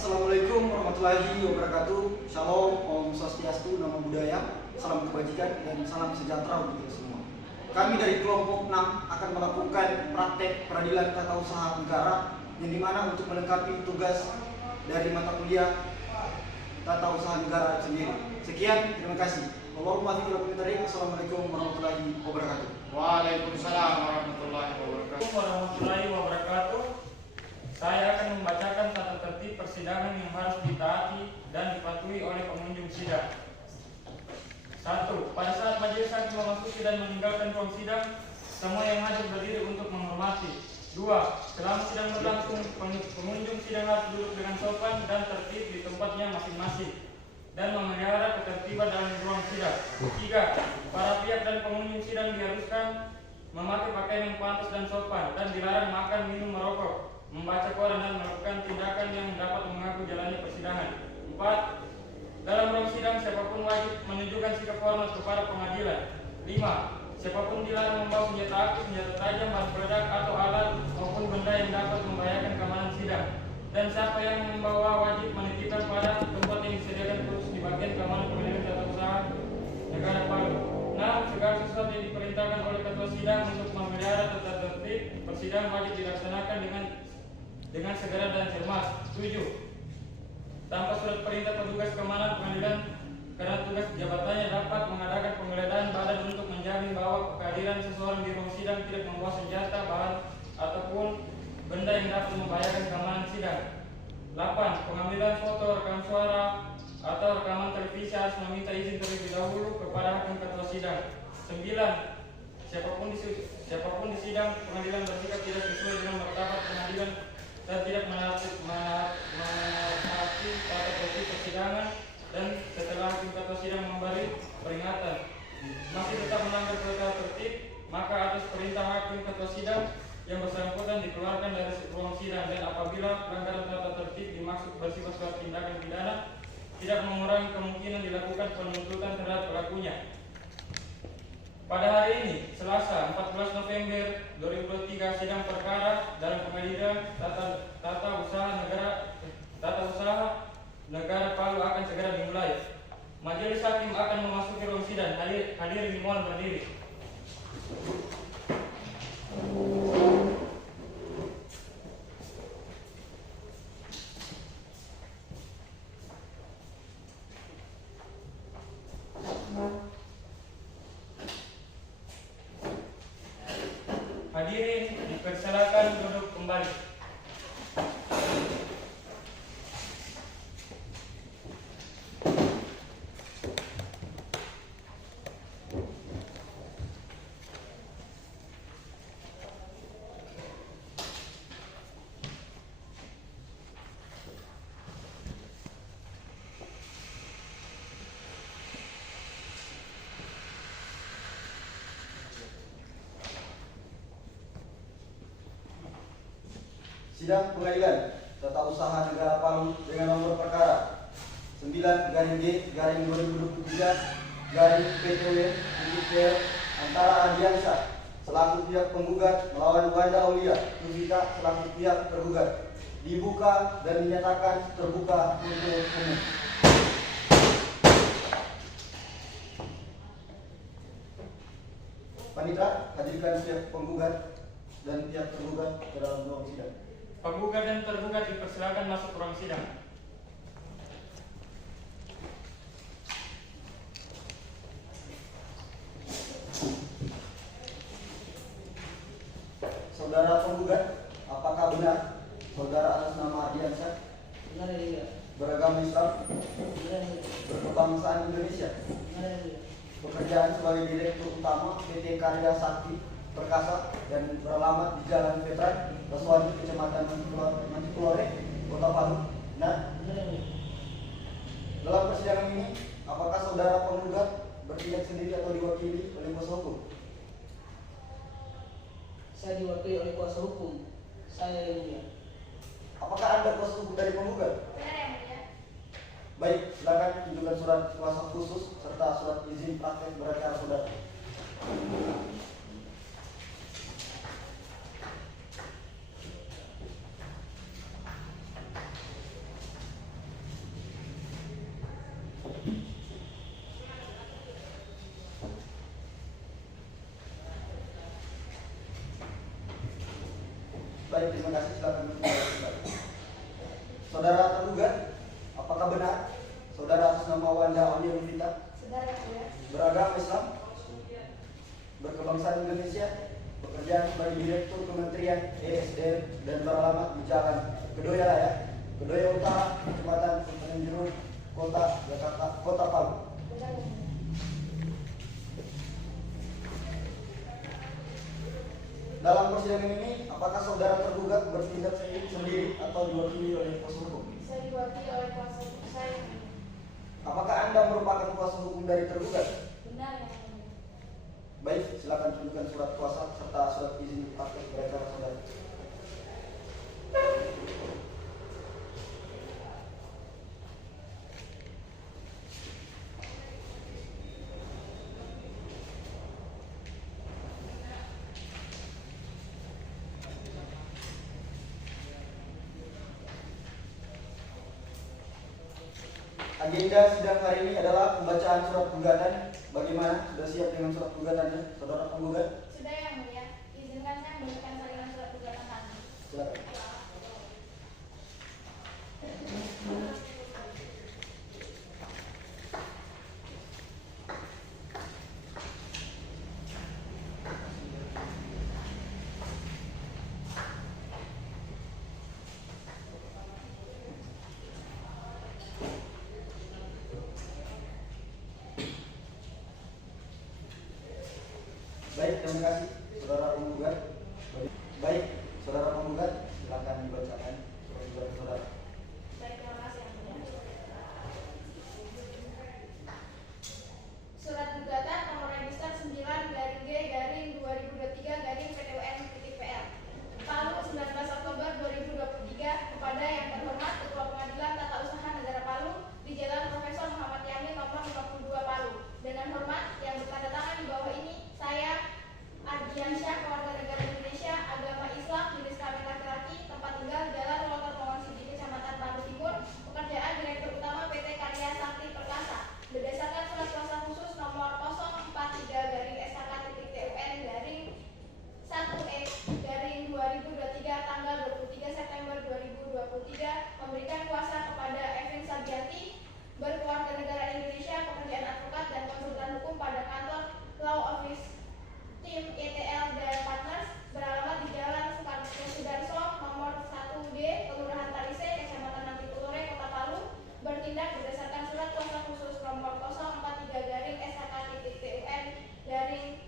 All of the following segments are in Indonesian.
Assalamualaikum warahmatullahi wabarakatuh. Shalom, Om Swastiastu, Namo Buddhaya, salam kebajikan dan salam sejahtera untuk kita semua. Kami dari kelompok 6 akan melakukan praktek peradilan tata usaha negara yang dimana untuk melengkapi tugas dari mata kuliah tata usaha negara sendiri. Sekian, terima kasih. Assalamualaikum warahmatullahi wabarakatuh. Waalaikumsalam warahmatullahi wabarakatuh. Saya akan membacakan tata tertib persidangan yang harus ditaati dan dipatuhi oleh pengunjung sidang. 1. Pada saat majelis hakim memasuki dan meninggalkan ruang sidang, semua yang hadir berdiri untuk menghormati. 2. Selama sidang berlangsung, pengunjung sidang harus duduk dengan sopan dan tertib di tempatnya masing-masing dan memelihara ketertiban dalam ruang sidang. 3. Para pihak dan pengunjung sidang diharuskan memakai pakaian yang pantas dan sopan dan dilarang makan, minum, merokok, membaca koran dan melakukan tindakan yang dapat mengganggu jalannya persidangan. 4. Dalam ruang sidang siapapun wajib menunjukkan sikap hormat kepada pengadilan. 5. Siapapun dilarang membawa senjata api, senjata tajam, bahan peledak atau alat maupun benda yang dapat membahayakan keamanan sidang. Dan siapa yang membawa wajib menitipkan pada tempat yang disediakan khusus di bagian keamanan pengadilan tata usaha negara Palu. 6. Segala sesuatu yang diperintahkan oleh ketua sidang untuk memelihara tata tertib persidangan wajib dilaksanakan dengan segera dan cermat. 7. Tanpa surat perintah petugas keamanan pengadilan karena tugas jabatannya dapat mengadakan penggeledahan badan untuk menjamin bahwa kehadiran seseorang di ruang sidang tidak membawa senjata, bahan ataupun benda yang dapat membahayakan keamanan sidang. 8. Pengambilan foto, rekam suara atau rekaman televisi harus meminta izin terlebih dahulu kepada hakim ketua sidang. 9. Siapapun di sidang pengadilan bersikap tidak sesuai dengan martabat pengadilan dan tidak menaati tata tertib persidangan dan setelah hakim ketua sidang memberi peringatan masih tetap melanggar tata tertib, maka atas perintah hakim ketua sidang yang bersangkutan dikeluarkan dari ruang sidang. Dan apabila pelanggaran tata tertib dimaksud bersifat suatu tindakan pidana, tidak mengurangi kemungkinan dilakukan penuntutan terhadap pelakunya. Pada hari ini, Selasa 14 November 2023, sidang perkara dalam pengadilan tata usaha negara Palu akan segera dimulai. Majelis hakim akan memasuki ruang sidang. Hadirin dimohon berdiri. Hadirin dipersilakan duduk kembali. Sidang pengadilan tata usaha negara Palu dengan nomor perkara 9/G/2023/PTW antara Adiansa selaku pihak penggugat melawan Wanda Aulia Luvita selaku pihak tergugat dibuka dan dinyatakan terbuka untuk umum. Panitera, hadirkan pihak penggugat dan pihak tergugat ke dalam ruang sidang. Penggugat dan tergugat dipersilakan masuk ruang sidang. Saudara penggugat, apakah benar saudara atas nama Adiansa beragama Islam, berkebangsaan Indonesia, pekerjaan sebagai direktur utama PT Karya Sakti Perkasa dan beralamat di Jalan Petran, Baswani, Kecamatan Mantikulore, Kota Palu? Nah, dalam persidangan ini, apakah saudara penggugat bertindak sendiri atau diwakili oleh kuasa hukum? Saya diwakili oleh kuasa hukum. Saya yang mulia. Apakah Anda kuasa hukum dari penggugat? Baik, silakan tunjukkan surat kuasa khusus serta surat izin praktek beracara saudara. Saudara tergugat, apakah benar saudara atas nama Wanda Aulia Novita Saudara ya. beragama Islam, berkebangsaan Indonesia, bekerja sebagai Direktur Kementerian ESDM dan beralamat di Jalan Kedoya Raya, Kedoya Utara, Kecamatan Penjuru, Kota Jakarta, Kota Palu. Benar ya. Dalam persidangan ini, apakah saudara tergugat bertindak sendiri atau diwakili oleh kuasa hukum? Saya diwakili oleh kuasa hukum saya. Apakah Anda merupakan kuasa hukum dari tergugat? Benar ya. Baik, silakan tunjukkan surat kuasa serta surat izin praktek beredar saudara. Agenda sidang hari ini adalah pembacaan surat gugatan. Bagaimana? Sudah siap dengan surat gugatannya, saudara penggugat? Sudah yang mulia. Izinkan saya membacakan salinan surat gugatan kami. Silakan. Baik, terima kasih saudara penggugat. Baik, saudara penggugat, silakan dibacakan surat gugatan saudara. Baik, terima kasih yang mulia. Surat gugatan nomor register 9-G-2023-PTUN-PL Palu 19 Oktober 2023 kepada yang terhormat Ketua Pengadilan Tata Usaha Negara Palu di Jalan Profesor Muhammad Yamin nomor 52 Palu. Dengan hormat yang bertanda tangan di bawah ini, saya Ardiansyah, keluarga negara Indonesia, agama Islam, jenis kelamin laki-laki, tempat tinggal Jalan Walter Pongonsi, Kecamatan Palu Timur, pekerjaan Direktur Utama PT Karya Sakti Perkasa, berdasarkan surat kuasa khusus nomor 043-1E-1E-2023 tanggal 23 September 2023 memberikan kuasa kepada Evin Sabianti, berkeluarga negara Indonesia, pekerjaan advokat dan konsultan hukum pada kantor Law Office Tim ETL dan Partners, beralamat di Jalan Sudarso nomor 1D, Kelurahan Talise, Kecamatan Nantikulore, Kota Palu, bertindak berdasarkan surat kuasa khusus nomor 043-SHK-TUN-1X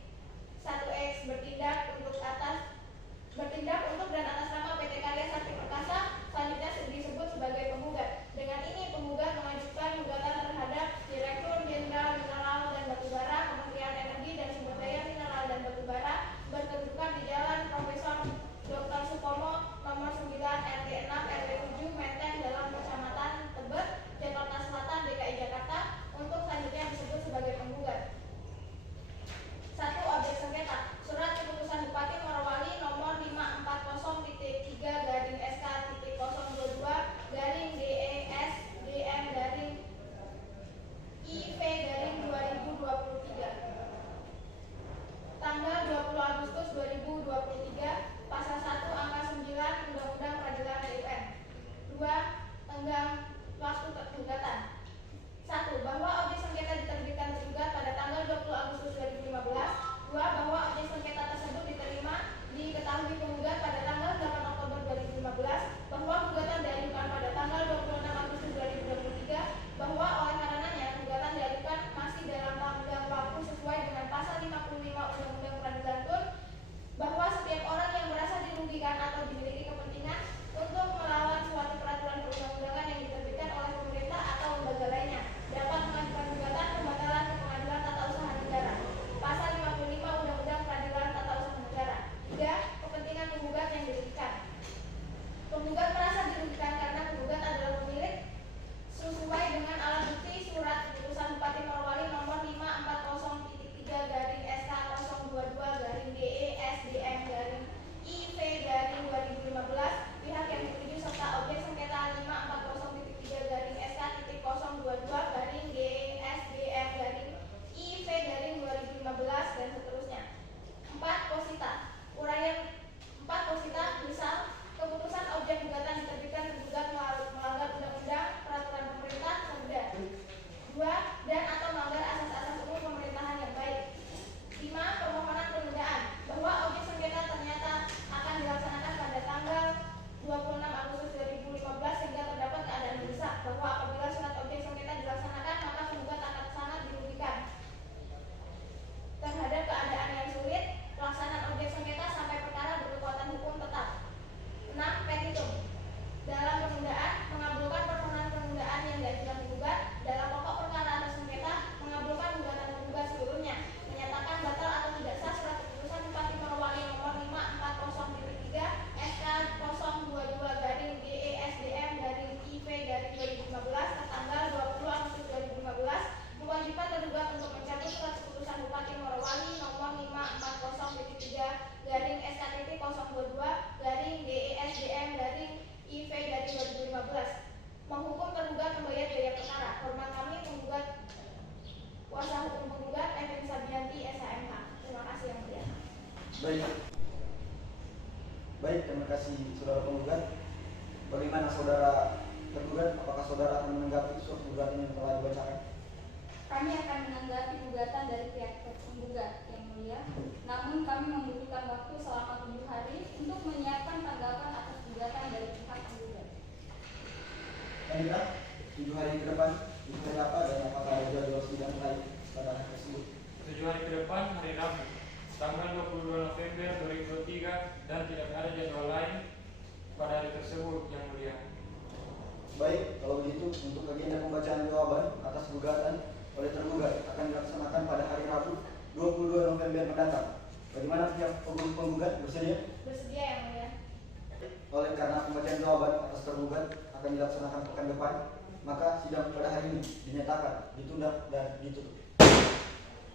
bertindak untuk dan atas nama PT Karya Sakti Perkasa, selanjutnya disebut sebagai penggugat. Dengan ini penggugat mengajukan gugatan terhadap Direktur Jenderal Mineral dan Batubara, Kementerian Energi dan Sumber Daya Mineral dan Batubara, berkedudukan di Jalan Profesor Dr. Supomo nomor 9 RT 6 RW 7 Menteng dalam Kecamatan Tebet, Jakarta Selatan, DKI Jakarta, untuk selanjutnya disebut sebagai penggugat. 1. Objek sengketa. Surat keputusan Bupati Morowali nomor 540-SK-022-DES-DM-IV-2023 tanggal 20 Agustus 2023, pasal 1 angka 9 Undang-Undang Peradilan TUN. 2. Tenggang waktu gugatan. 1. Bahwa objek sengketa diterbitkan tergugat pada tanggal 20 Agustus 2015. 2. Bahwa objek sengketa tersebut diketahui penggugat pada tanggal 8 Oktober 2015. Bahwa gugatan diajukan pada tanggal 26 Agustus 2023. Bahwa oleh karenanya gugatan diajukan masih dalam tenggang waktu sesuai dengan pasal 55 Undang-Undang Peradilan TUN. Bahwa setiap orang yang merasa dirugikan atau dimiliki kepentingan untuk melawan suatu peraturan perundang-undangan yang diterbitkan oleh pemerintah atau lembaga lainnya dapat mengajukan si saudara penggugat. Bagaimana saudara tergugat? Apakah saudara akan menanggapi surat gugatan yang telah dibacakan? Kami akan menanggapi gugatan dari pihak penggugat yang mulia. Namun kami membutuhkan waktu selama 7 hari untuk menyiapkan tanggapan atas gugatan dari pihak penggugat. Kandidat, 7 hari ke depan, 7 hari apa dan apakah ada jadwal sidang lain pada hari tersebut? 7 hari ke depan, hari Rabu, tanggal 22 November 2023 dan tidak ada jadwal lain pada hari tersebut yang mulia. Baik, kalau begitu untuk agenda pembacaan jawaban atas gugatan oleh tergugat akan dilaksanakan pada hari Rabu 22 November mendatang. Bagaimana pihak penggugat bersedia? Bersedia yang mulia. Oleh karena pembacaan jawaban atas tergugat akan dilaksanakan pekan depan, maka sidang pada hari ini dinyatakan ditunda dan ditutup.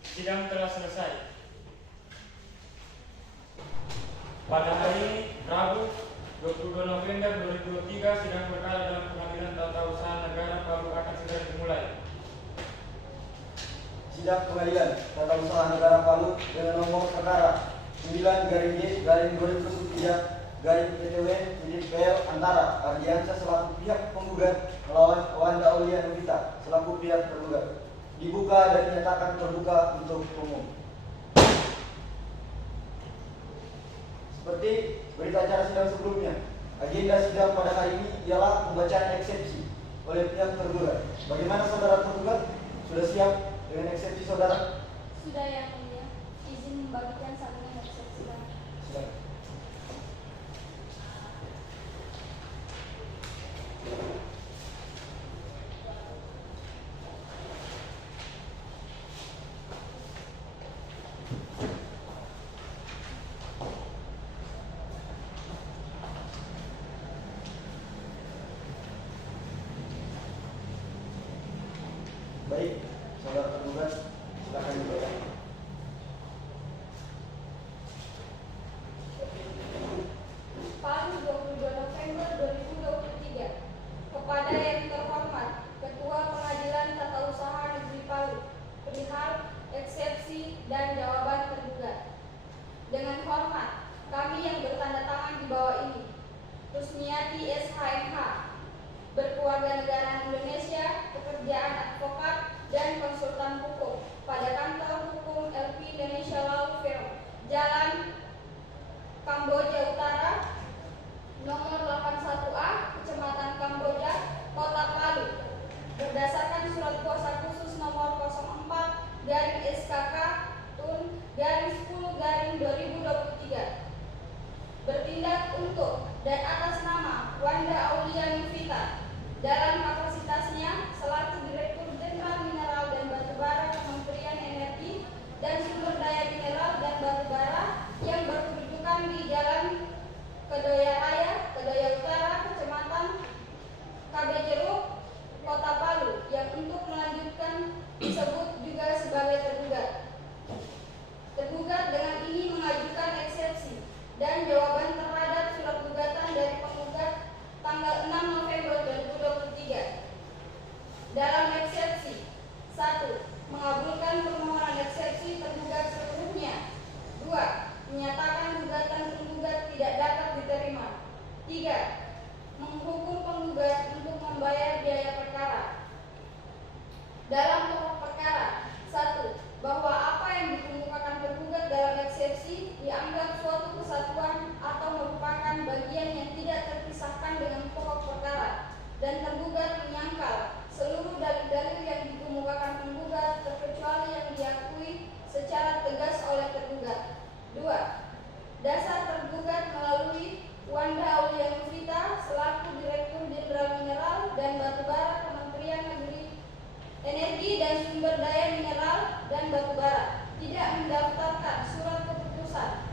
Sidang telah selesai. Pada hari ini, Rabu 22 November 2023, sidang perkara dalam Pengadilan Tata Usaha Negara Palu akan segera dimulai. Sidang Pengadilan Tata Usaha Negara Palu dengan nomor perkara 9-G/2003-PTW antara Ardiansyah selaku pihak penggugat melawan Wanda Aulia Novita selaku pihak tergugat dibuka dan dinyatakan terbuka untuk umum. Seperti berita acara sidang sebelumnya, agenda sidang pada hari ini ialah pembacaan eksepsi oleh pihak tergugat. Bagaimana saudara tergugat? Sudah siap dengan eksepsi saudara? Sudah yang mulia. Izin membagikan salinan eksepsi kami. Silakan. Baik, saudara tergugat, silakan dibacakan. Palu 22 November 2023. Kepada yang terhormat Ketua Pengadilan Tata Usaha Negeri Palu perihal eksepsi dan jawaban tergugat. Dengan hormat, kami yang bertanda tangan di bawah ini, Rusmiati SHMH, berkeluarga negaraan Indonesia, pekerjaan advokat dan konsultan hukum pada kantor hukum LP Indonesia Law Firm, Jalan Kamboja Utara, nomor 81A, Kecamatan Kamboja, Kota Palu, berdasarkan surat kuasa khusus nomor 04/SKK Tun/10/2023, bertindak untuk dan atas nama Wanda Aulia Novita dalam kapasitasnya selaku Direktur Jenderal Mineral dan Batubara Kementerian Energi dan Sumber Daya Mineral dan Batubara yang berkedudukan di Jalan Kedoya Raya, Kedoya Utara, Kecamatan Kabejeruk, Kota Palu, yang untuk melanjutkan disebut juga sebagai tergugat. Tergugat dengan ini mengajukan eksepsi dan jawaban terhadap surat gugatan dari penggugat tanggal 6 November 2023. Dalam eksepsi, 1. Mengabulkan permohonan eksepsi tergugat seluruhnya. 2. Menyatakan gugatan penggugat tidak dapat diterima. 3. Menghukum penggugat untuk membayar biaya perkara. Dalam pokok perkara, 1. Bahwa apa yang dikemukakan tergugat dalam eksepsi dianggap suatu kesatuan atau merupakan bagian yang tidak terpisahkan dengan pokok perkara, dan tergugat menyangkal seluruh dalil-dalil yang dikemukakan penggugat terkecuali yang diakui secara tegas oleh tergugat. 2. Dasar tergugat melalui Wanda Aulia Novita selaku Direktur Jenderal Mineral dan Batubara Kementerian Energi dan Sumber Daya Mineral dan Batubara tidak mendaftarkan surat keputusan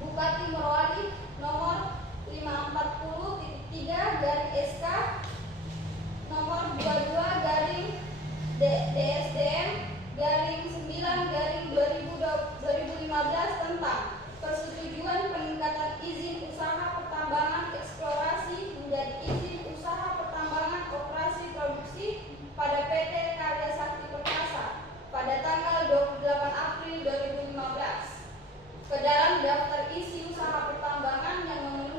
Bupati Morowali nomor 540.3/SK nomor 22-DSDM-9/2015 tentang persetujuan peningkatan izin usaha pertambangan eksplorasi menjadi izin usaha pertambangan operasi produksi pada PT Karya Sakti Perkasa pada tanggal 28 April 2015 ke dalam daftar isi usaha pertambangan yang memenuhi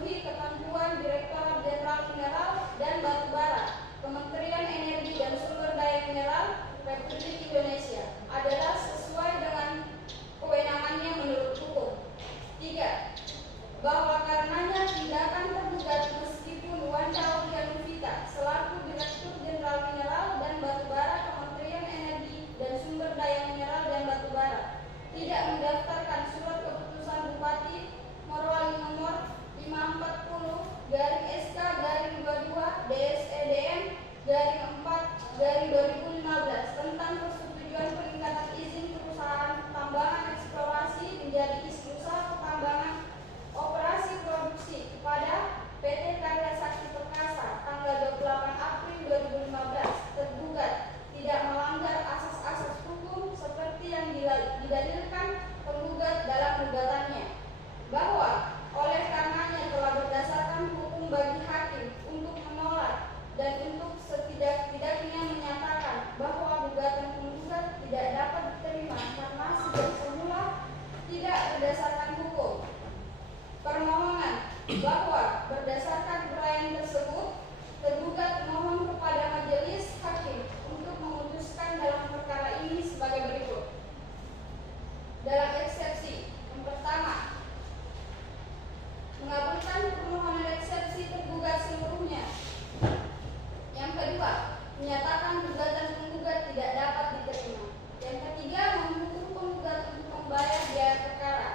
menyatakan gugatan penggugat tidak dapat diterima. Yang ketiga, menghukum penggugat untuk membayar biaya perkara.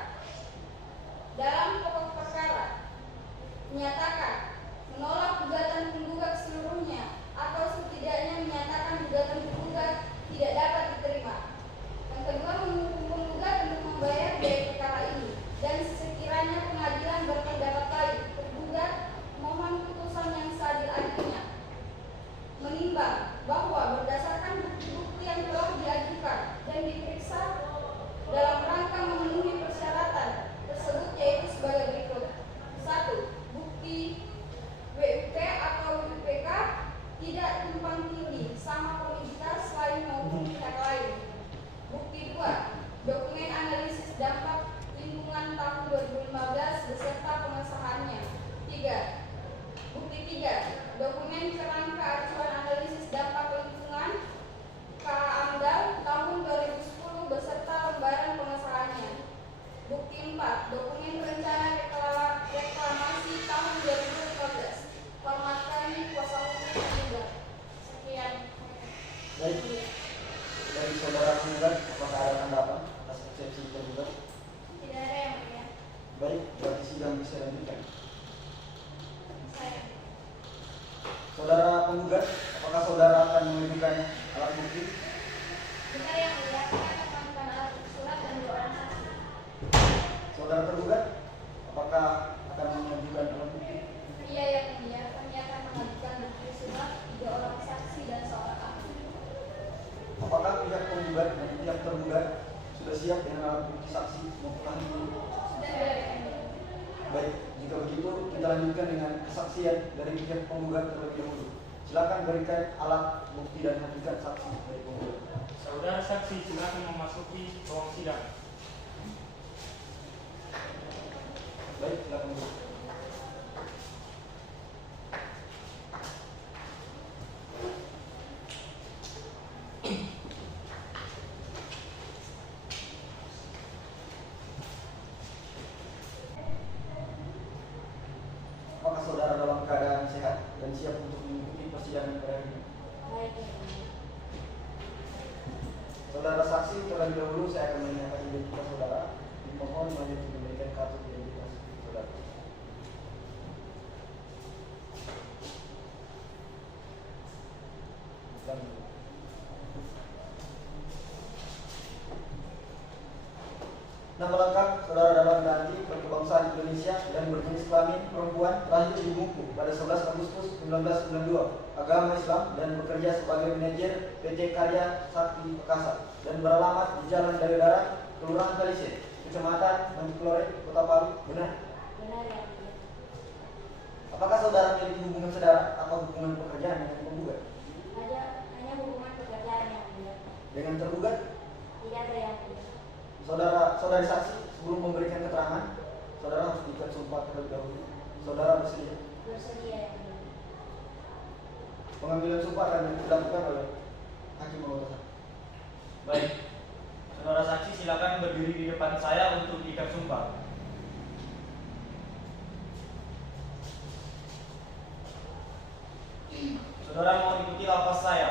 Dalam pokok perkara menyatakan menolak gugatan penggugat seluruhnya atau setidaknya menyatakan gugatan penggugat tidak dapat diterima. Yang kedua, menghukum penggugat untuk membayar biaya perkara ini, dan sekiranya pengadilan berpendapat lain, tergugat mohon putusan yang seadil-adilnya menimbang bahwa berdasarkan bukti-bukti yang telah diajukan dan diperiksa dalam rangka memenuhi persyaratan tersebut, yaitu sebagai berikut. 1. Bukti WUP atau WPK tidak tumpang tindih sama komunitas lain maupun pihak lain. Bukti 2. Dokumen analisis dampak lingkungan tahun 2015 beserta pengesahannya. 3. Bukti 3. Dokumen kerangka acuan analisis dampak lingkungan KAMDAL tahun 2010 beserta lembaran pengesahannya. Bukti 4. Dokumen rencana reklamasi tahun 2015. Hormat kami kuasa hukum penggugat. Sekian. Baik, dari saudara penggugat, apakah ada tanggapan atas eksepsi tergugat? Tidak ada yang mulia. Baik, berarti sidang bisa dilanjutkan. Saya. Saudara penggugat, apakah saudara akan mengajukan alat bukti? Benar yang mulia, saya akan mengajukan alat bukti surat dan 2 orang saksi. Saudara tergugat, apakah akan mengajukan alat bukti? Iya yang mulia, kami akan mengajukan bukti surat 3 orang saksi dan 1 ahli. Apakah pihak penggugat dan pihak tergugat sudah siap dengan alat bukti saksi maupun ahli? Sudah yang mulia. Baik, jika begitu kita lanjutkan dengan kesaksian dari pihak penggugat terlebih dahulu. Silakan berikan alat bukti dan hadirkan saksi dari penggugat. Saudara saksi silakan memasuki ruang sidang. Baik, silakan. Apakah saudara dalam keadaan sehat dan siap untuk mengikuti persidangan pada hari ini? Baik yang mulia. Saudara saksi, terlebih dahulu saya akan menanyakan identitas saudara. Dimohon maju memberikan kartu identitas saudara. Nama lengkap saudara dalam nanti berkebangsaan Indonesia dan berjenis kelamin perempuan, lahir di Bungku pada 11 Agustus 1992, agama Islam dan bekerja sebagai manajer PT Karya Sakti Perkasa dan beralamat di Jalan Dayudara, Kelurahan Kalise, Kecamatan Manjiklore, Kota Palu. Benar? Benar yang mulia. Apakah saudara memiliki hubungan saudara atau hubungan pekerjaan dengan penggugat? Hanya hubungan pekerjaan yang mulia. Dengan tergugat? Tidak ada yang mulia. Saudari saksi, sebelum memberikan keterangan, saudara harus diikat sumpah terlebih dahulu. Saudara bersedia? Bersedia yang mulia. Pengambilan sumpah akan dilakukan oleh hakim pengutusan. Baik, saudara saksi silakan berdiri di depan saya untuk diikat sumpah. Saudara mau ikuti lafaz saya.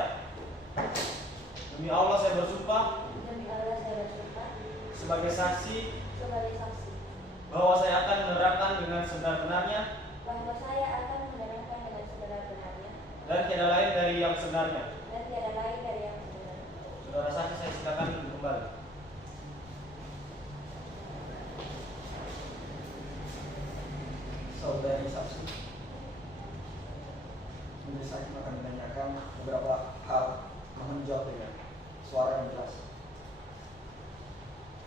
Demi Allah saya bersumpah Demi Allah saya bersumpah sebagai saksi sebagai saksi bahwa saya akan menerangkan dengan sebenar-benarnya bahwa saya akan menerangkan dengan sebenar-benarnya dan tiada lain dari yang sebenarnya. dan tiada lain dari yang benar. Saudara saksi saya silakan duduk kembali. Saudari saksi, majelis hakim akan menanyakan beberapa hal, mohon jawab dengan suara yang jelas.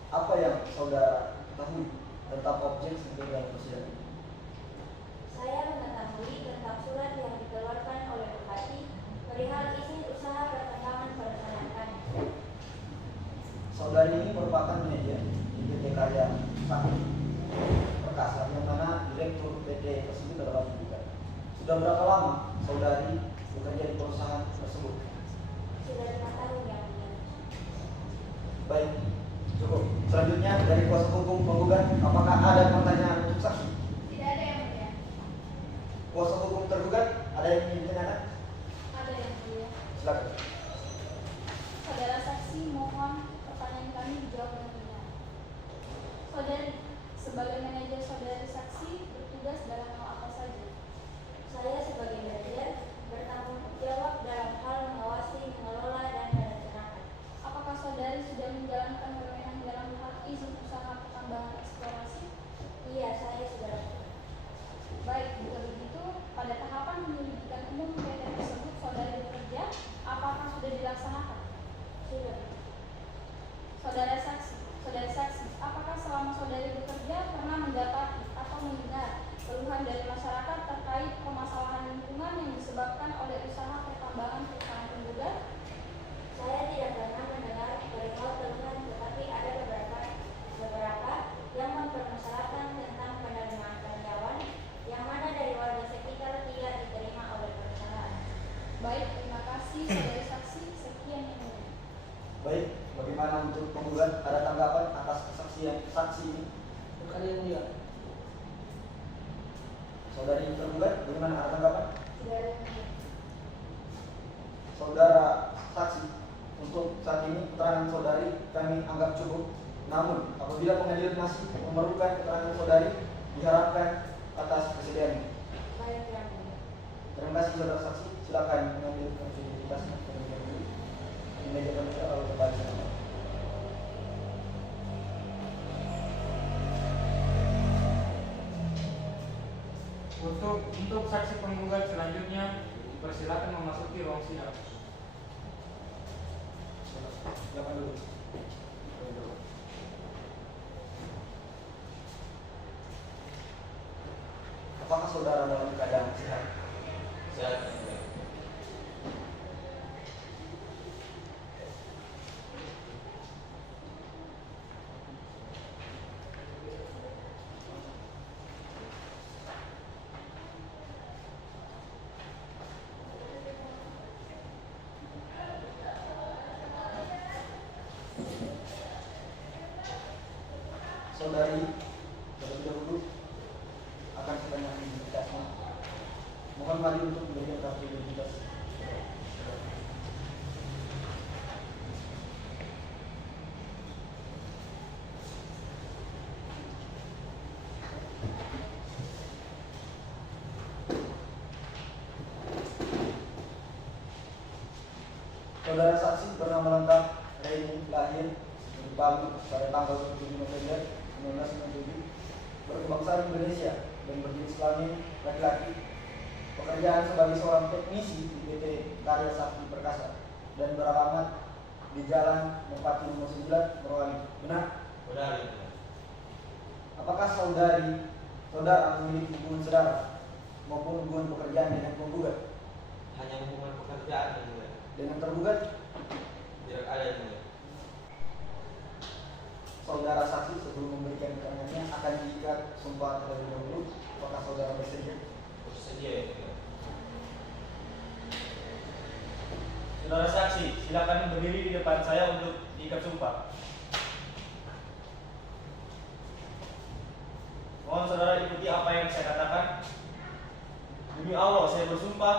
Apa yang saudara ketahui tentang objek sebut dalam persidangan ini? Saya mengetahui tentang surat yang dikeluarkan oleh Bupati perihal izin usaha pertambangan perencanaan. Saudari ini merupakan manajer di PT Karya Sakti Perkasa yang mana direktur PT tersebut adalah penggugat. Sudah berapa lama saudari bekerja di perusahaan tersebut? Sudah 5 tahun yang mulia. Baik, cukup. Selanjutnya dari kuasa hukum penggugat, apakah ada pertanyaan untuk saksi? Tidak ada yang mulia. Kuasa hukum tergugat, ada yang ingin ditanyakan? Ada yang mulia. Silakan. kasih saudara saksi, sekian yang mulia. Baik, bagaimana untuk penggugat? Ada tanggapan atas kesaksian saksi ini? Bukan yang mulia. Saudari tergugat, bagaimana, ada tanggapan? Tidak ada yang mulia. Saudara saksi, untuk saat ini keterangan saudari kami anggap cukup. Namun, apabila pengadilan masih memerlukan keterangan saudari, diharapkan atas persediaan. Baik, yang mulia. Terima kasih saudara saksi. Silakan mengambil kursi identitasnya terlebih dahulu di meja panitia lalu kembali ke tempat. Untuk saksi penggugat selanjutnya dipersilakan memasuki ruang sidang. Silakan dulu. Apakah saudara dalam keadaan sehat? Sehat. Saudari terlebih dahulu akan saya tanya identitasnya. Mohon mari untuk memberikan kartu identitas. Saudara saksi bernama lengkap Reni, lahir di Palu pada tanggal 7 November 1997, berkebangsaan Indonesia dan berjenis kelamin laki-laki, pekerjaan sebagai seorang teknisi di PT Karya Sakti Perkasa, dan beralamat di Jalan Merpati nomor 9, Merwali. Benar? Benar itu. Apakah saudara memiliki hubungan saudara maupun hubungan pekerjaan dengan penggugat? Hanya hubungan pekerjaan yang mulia. Dengan tergugat? Tidak ada yang mulia. Saudara saksi sebelum memberikan keterangannya akan diikat sumpah terlebih dahulu. Apakah saudara bersedia? Bersedia ya. Saudara saksi, silakan berdiri di depan saya untuk diikat sumpah. Mohon saudara ikuti apa yang saya katakan. Demi Allah saya bersumpah.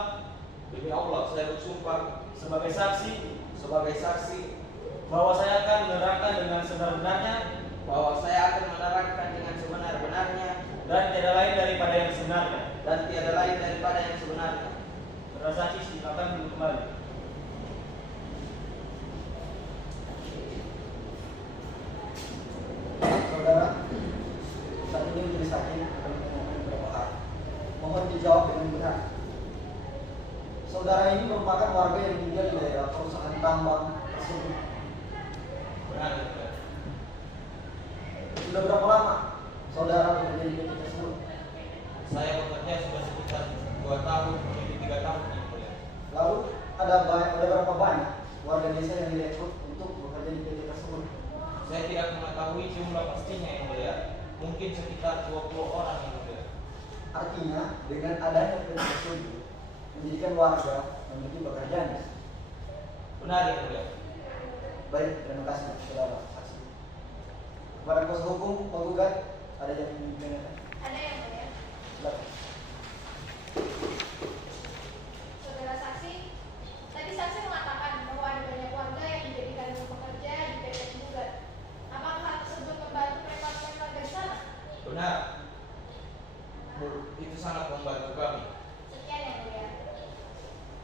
Demi Allah saya bersumpah Sebagai saksi sebagai saksi bahwa saya akan menerangkan dengan sebenar-benarnya bahwa saya akan menerangkan dengan sebenar-benarnya dan tiada lain daripada yang sebenarnya. dan tiada lain daripada yang sebenarnya. Saudara saksi silakan duduk kembali. Saudara, saat ini majelis hakim akan menanyakan beberapa hal. Mohon dijawab dengan benar. Saudara ini merupakan warga yang tinggal di daerah perusahaan tambang tersebut. Benar ya. Sudah berapa lama saudara bekerja di PT tersebut? Saya bekerja sudah sekitar 2 tahun menuju 3 tahun yang mulia. Lalu ada berapa banyak warga desa yang direkrut untuk bekerja di PT tersebut? Saya tidak mengetahui jumlah pastinya yang mulia. Mungkin sekitar 20 orang yang mulia. Artinya dengan adanya PT tersebut menjadikan warga memiliki pekerjaan. Benar yang mulia. Baik, terima kasih saudara saksi. Kepada kuasa hukum penggugat, ada yang ingin ditanyakan? Ada yang mulia. Silakan. Saudara saksi, tadi saksi mengatakan bahwa ada banyak warga yang dijadikan pekerja di PT penggugat. Apakah hal tersebut membantu perekonomian warga di sana? Benar. Itu sangat membantu kami. Sekian yang mulia.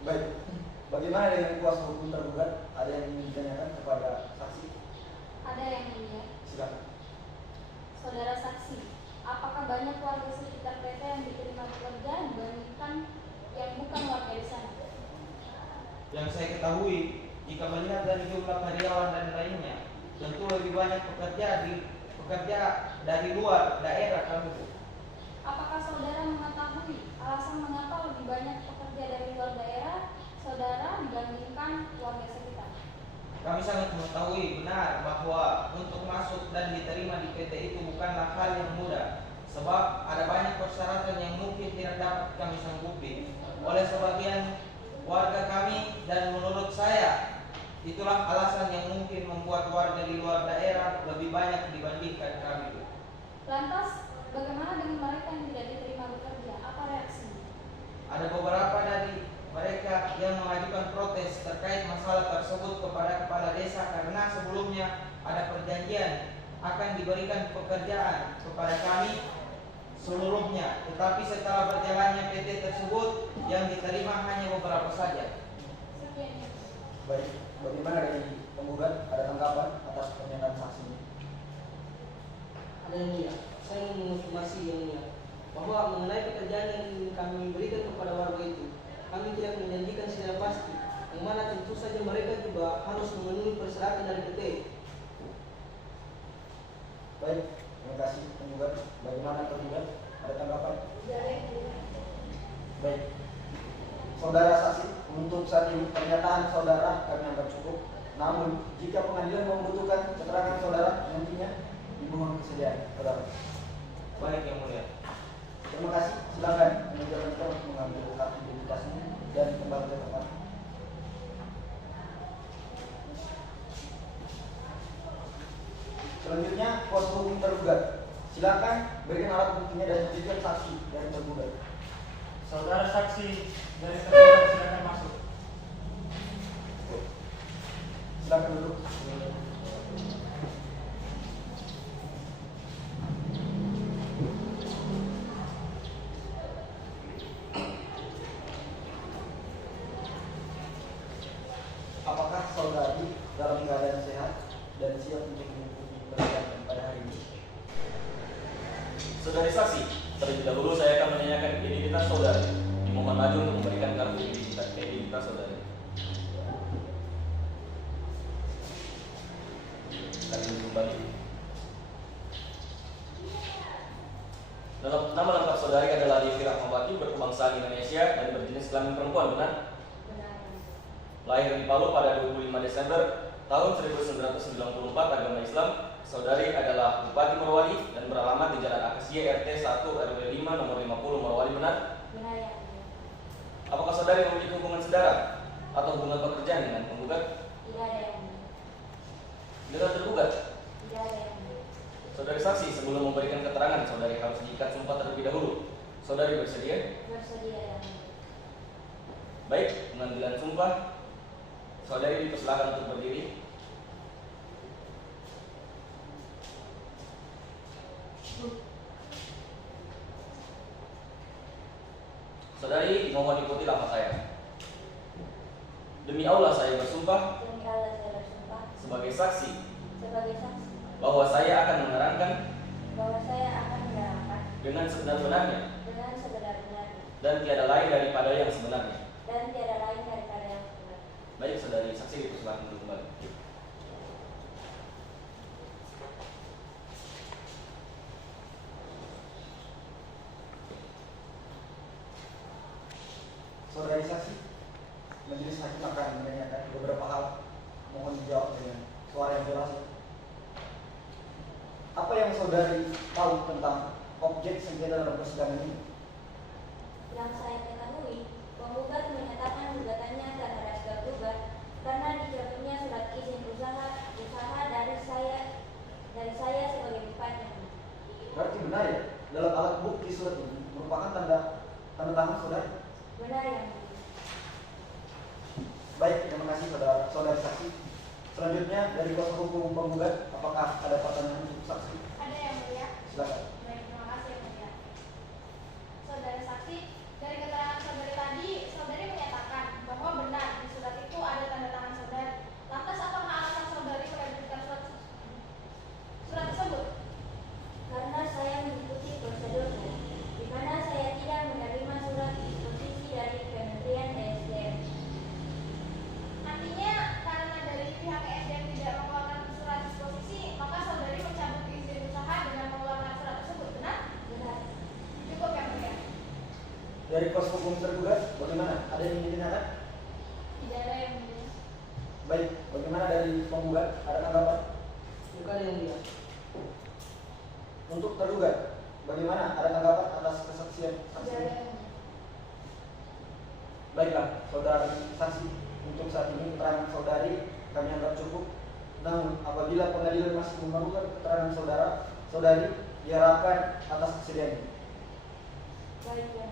Baik, bagaimana dengan kuasa hukum tergugat? Ada yang ingin ditanyakan kepada saksi? Ada yang mulia. Silakan. Saudara saksi, apakah banyak warga sekitar PT yang diterima pekerja dibandingkan yang bukan warga di sana? Yang saya ketahui, jika melihat dari jumlah karyawan dan lainnya, tentu lebih banyak pekerja dari luar daerah kami. Apakah saudara mengetahui alasan mengapa lebih banyak pekerja dari luar daerah saudara dibandingkan warga sekitar? Kami sangat mengetahui benar bahwa untuk masuk dan diterima di PT itu bukanlah hal yang mudah, sebab ada banyak persyaratan yang mungkin tidak dapat kami sanggupi oleh sebagian warga kami, dan menurut Itulah alasan yang mungkin membuat warga di luar daerah lebih banyak dibandingkan kami. Lantas, bagaimana dengan mereka yang tidak diterima bekerja? Apa reaksinya? Ada beberapa dari mereka yang mengajukan protes terkait masalah tersebut kepada kepala desa karena sebelumnya ada perjanjian akan diberikan pekerjaan kepada kami seluruhnya, tetapi setelah berjalannya PT tersebut yang diterima hanya beberapa saja. Baik, bagaimana dari penggugat? Ada tanggapan atas pernyataan saksi ini? Ada yang mulia, saya mengonfirmasi yang mulia bahwa mengenai pekerjaan yang kami berikan kepada warga itu, kami tidak menjanjikan secara pasti, yang mana tentu saja mereka juga harus memenuhi persyaratan dari PT. Baik, terima kasih penggugat. Bagaimana tergugat? Ada tanggapan? Baik, saudara saksi, untuk saat ini pernyataan saudara kami anggap cukup. Namun, jika pengadilan membutuhkan keterangan saudara, nantinya dimohon kesediaan saudara. Baik yang mulia. Terima kasih. Silakan pengajuan untuk mengambil hak identitasnya dan kembali ke tempat. Selanjutnya, kuasa hukum tergugat. Silakan berikan alat buktinya dan tunjukkan saksi dari tergugat. Saudara saksi dari tergugat silakan masuk. Silakan duduk. Apakah saudari dalam keadaan sehat dan siap untuk mengikuti persidangan pada hari ini? Saudari saksi, terlebih dahulu saya akan menanyakan identitas saudari. Dimohon maju untuk memberikan kartu identitas saudari. Kami kembali. Nama lengkap saudari adalah Devi Rahmawati, berkebangsaan Indonesia dan berjenis kelamin perempuan, benar? Benar. Lahir di Palu pada 25 Desember tahun 1994, agama Islam. Saudari adalah Bupati Morowali dan beralamat di Jalan Akasia RT 1 RW 5 nomor 50 Morowali, benar? Benar ya. Apakah saudari memiliki hubungan saudara atau hubungan pekerjaan dengan penggugat? Tidak ada yang Dengan tergugat? tidak ada yang Saudari saksi, sebelum memberikan keterangan, saudari harus diikat sumpah terlebih dahulu. Saudari bersedia? bersedia yang Baik, pengambilan sumpah. Saudari dipersilakan untuk berdiri. Saudari dimohon ikuti lafaz saya. Demi Allah saya bersumpah demi Allah saya bersumpah sebagai saksi sebagai saksi bahwa saya akan menerangkan bahwa saya akan menerangkan dengan sebenar-benarnya dengan sebenar-benarnya dan tiada lain daripada yang sebenarnya. dan tiada lain daripada yang benar. Baik, saudari saksi dipersilakan untuk kembali. Saudari saksi, majelis hakim akan menanyakan beberapa hal. Mohon dijawab dengan suara yang jelas. Apa yang saudari tahu tentang objek sengketa dalam persidangan ini? Yang saya ketahui, penggugat menyatakan gugatannya terhadap tergugat karena dicabutnya surat izin usaha dari saya sebagai bupati. Berarti benar ya, dalam alat bukti surat ini merupakan tanda tangan saudari? Benar yang mulia. Baik, terima kasih saudari saksi. Selanjutnya dari kuasa hukum penggugat, apakah ada pertanyaan untuk saksi? Ada yang mulia. Silakan. Baik, terima kasih yang mulia. Saudara saksi, dari keterangan saudari tadi, saudari menyatakan bahwa benar di surat itu ada tanda tangan saudari. Lantas apakah alasan saudari menerbitkan surat tersebut? Karena saya mengikuti prosedurnya, di mana saya tidak menerima surat disposisi dari Kementerian ESDM. Artinya karena dari pihak ESDM tidak mengeluarkan surat disposisi, maka saudari mencabut izin usaha dengan mengeluarkan surat tersebut, benar? Benar. Cukup yang mulia. Dari kuasa hukum tergugat, bagaimana? Ada yang ingin ditanyakan? Tidak ada yang mulia. Baik, bagaimana dari penggugat? Ada tanggapan? Bukan yang mulia. Untuk tergugat, bagaimana? Ada tanggapan atas kesaksian Tidak saksi? ada yang mulia. Baiklah, saudari saksi, untuk saat ini keterangan saudari kami anggap cukup. Namun apabila pengadilan masih memerlukan keterangan saudara-saudari, diharapkan atas kesediaan. Baik ya.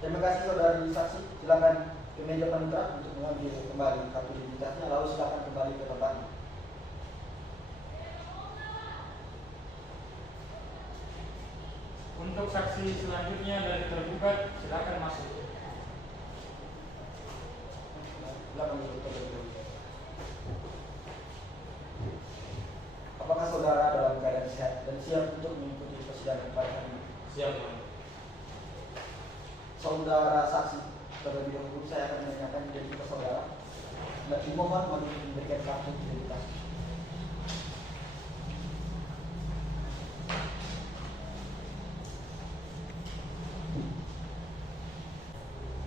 Terima kasih saudari saksi. Silakan ke meja panitera untuk mengambil kembali kartu identitasnya, lalu silakan kembali ke tempatnya. Untuk saksi selanjutnya dari tergugat, silakan masuk. Silakan duduk terlebih dahulu. Apakah saudara dalam keadaan sehat dan siap untuk mengikuti persidangan pada hari ini? Siap, Yang Mulia. Saudara saksi, terlebih dahulu saya akan menanyakan identitas saudara. Mbak dimohon memberikan kartu identitas.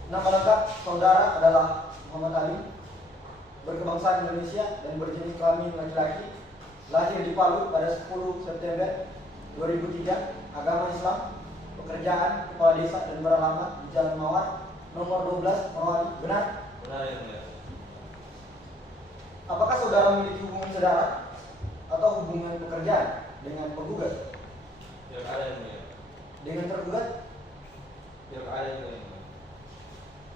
Nama lengkap saudara adalah Muhammad Ali, berkebangsaan Indonesia dan berjenis kelamin laki-laki, lahir di Palu pada 10 September 2003, agama Islam, pekerjaan kepala desa dan beralamat di Jalan Mawar, nomor 12, Morowali. Benar? Benar, Yang Mulia. Apakah saudara memiliki hubungan saudara atau hubungan pekerjaan dengan penggugat? Tidak ada, Yang Mulia. Dengan tergugat? Tidak ada, Yang Mulia.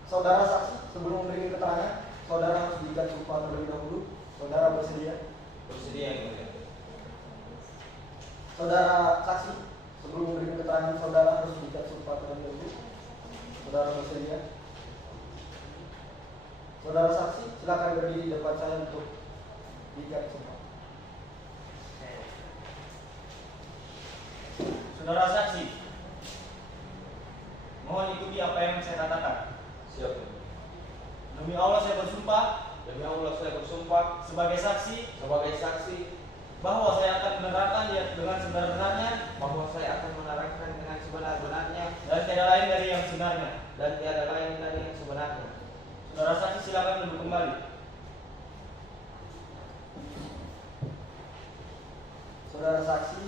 Saudara saksi, sebelum memberikan keterangan, saudara harus diikat sumpah terlebih dahulu. Saudara bersedia? Bersedia, Yang Mulia. Saudara saksi, sebelum memberikan keterangan, saudara harus diikat sumpah terlebih dahulu. Saudara bersedia? Saudara saksi, silakan berdiri di depan saya untuk diikat sumpah. Saudara saksi, mohon ikuti apa yang saya katakan. Siap, Yang Mulia. Demi Allah saya bersumpah Demi Allah saya bersumpah sebagai saksi sebagai saksi bahwa saya akan menerangkan dengan sebenar-benarnya bahwa saya akan menerangkan dengan sebenar-benarnya dan tiada lain dari yang sebenarnya. dan tiada lain dari yang sebenarnya. Saudara saksi silakan duduk kembali. Saudara saksi,